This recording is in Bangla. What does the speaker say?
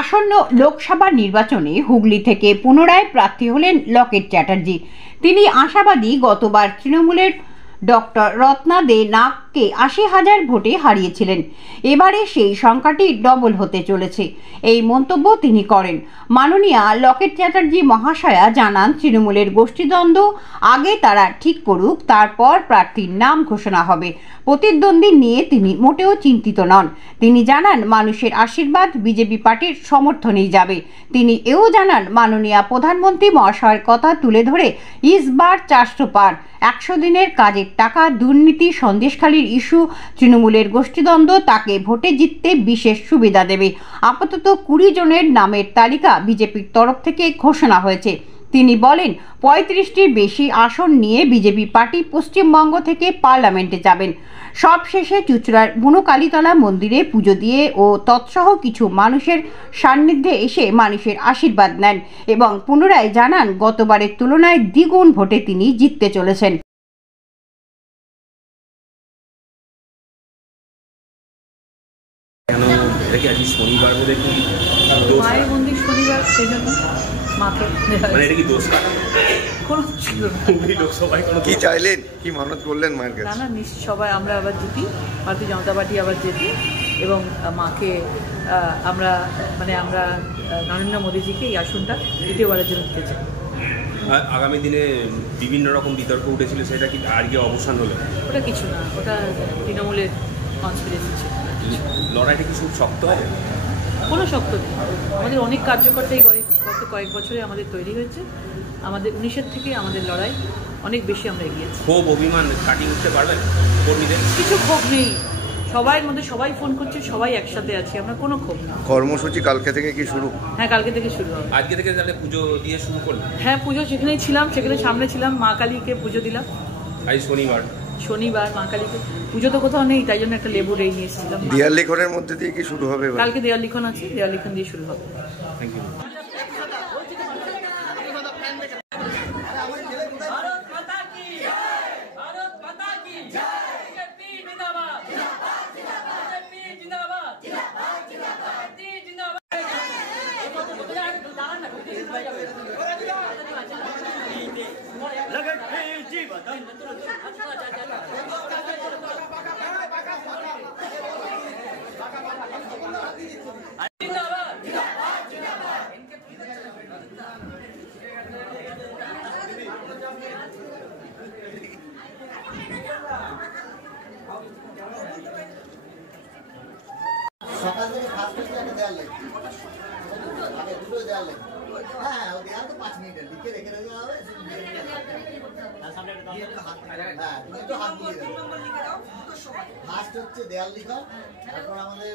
আসন্ন লোকসভা নির্বাচনে হুগলি থেকে পুনরায় প্রার্থী হলেন লকেট চ্যাটার্জি। তিনি আশাবাদী গতবার তৃণমূলের ডক্টর রত্না দে নাগকে ৮০,০০০ ভোটে হারিয়েছিলেন। এবারে সেই সংখ্যাটি ডবল হতে চলেছে, এই মন্তব্য তিনি করেন। মাননীয়া লকেট চ্যাটার্জি মহাশয়া জানান, তৃণমূলের গোষ্ঠীদ্বন্দ্ব আগে তারা ঠিক করুক, তারপর প্রার্থীর নাম ঘোষণা হবে। প্রতিদ্বন্দ্বী নিয়ে তিনি মোটেও চিন্তিত নন। তিনি জানান, মানুষের আশীর্বাদ বিজেপি পার্টির সমর্থনেই যাবে। তিনি এও জানান, মাননীয়া প্রধানমন্ত্রী মহাশয়ের কথা তুলে ধরে ইস বার 400 পার, 100 দিনের কাজের টাকা, দুর্নীতি, সন্দেশখালির ইস্যু, তৃণমূলের গোষ্ঠীদ্বন্দ্ব তাকে ভোটে জিততে বিশেষ সুবিধা দেবে। আপাতত 20 জনের নামের তালিকা বিজেপির তরফ থেকে ঘোষণা হয়েছে। তিনি বলেন, 35টির বেশি আসন নিয়ে বিজেপি পার্টি পশ্চিমবঙ্গ থেকে পার্লামেন্টে যাবেন। সবশেষে চুঁচুড়ার বুনোকালীতলা মন্দিরে পুজো দিয়ে ও তৎসহ কিছু মানুষের সান্নিধ্যে এসে মানুষের আশীর্বাদ নেন এবং পুনরায় জানান, গতবারের তুলনায় দ্বিগুণ ভোটে তিনি জিততে চলেছেন। কি চাইলেন, কি মানত করলেন মায়ের কাছে? না, নিশ্চয় সবাই আমরা আবার জিতি, ভারতীয় জনতা পার্টি আবার জিতি এবং মাকে আমরা আমরা নরেন্দ্র মোদীজিকে এই আসনটা দ্বিতীয়বারের জন্য দিতে চাই। আগামী দিনে বিভিন্ন রকম বিতর্ক উঠেছিল, সেটা কি আজকে অবসান হলো? ওটা কিছু না, ওটা তৃণমূলের কনস্পিরেসি ছিল। লড়াইটা কি খুব শক্ত হবে? কোনো শক্ত নেই, আমাদের অনেক কার্যকর্তাই গত কয়েক বছরে আমাদের তৈরি হয়েছে। আমাদের 19-এর থেকে আমাদের লড়াই অনেক বেশি আমরা এগিয়েছি। ক্ষোভ অভিমান কাটিয়ে উঠতে পারবেন কর্মীদের? কিছু ক্ষোভ নেই, সবাই মধ্যে সবাই ফোন করছে, সবাই একসাথে আছি, আমরা কোনো ক্ষোভ না। কর্মসূচি কালকে থেকে কি শুরু? হ্যাঁ, কালকে থেকে শুরু হবে। আজকে থেকে তাহলে পুজো দিয়ে শুরু করলেন? হ্যাঁ, পুজো যেখানেই ছিলাম সেখানে সামনে ছিলাম, মা কালীকে পুজো দিলাম। আজ শনিবার মা কালীকে পুজো তো কোথাও নেই, তাই জন্য একটা লেবু রেই নিয়ে এসেছিলাম। দেয়াল লিখনের মধ্যে দিয়ে কি শুরু হবে? কালকে দেয়াল লিখন আছে, দেয়াল লিখন দিয়ে শুরু হবে। Thank you. সকাল থেকে ফার্স্ট হচ্ছে একটা দেয়াল লেগে আগে দুটো দেয়াল লেগে হ্যাঁ ও দেয়াল তো 5 মিনিটের লিখে রেখে দেওয়া হবে। হ্যাঁ, তুমি তো হাত দিয়ে দাও। ফার্স্ট হচ্ছে দেয়াল লিখা, তারপর আমাদের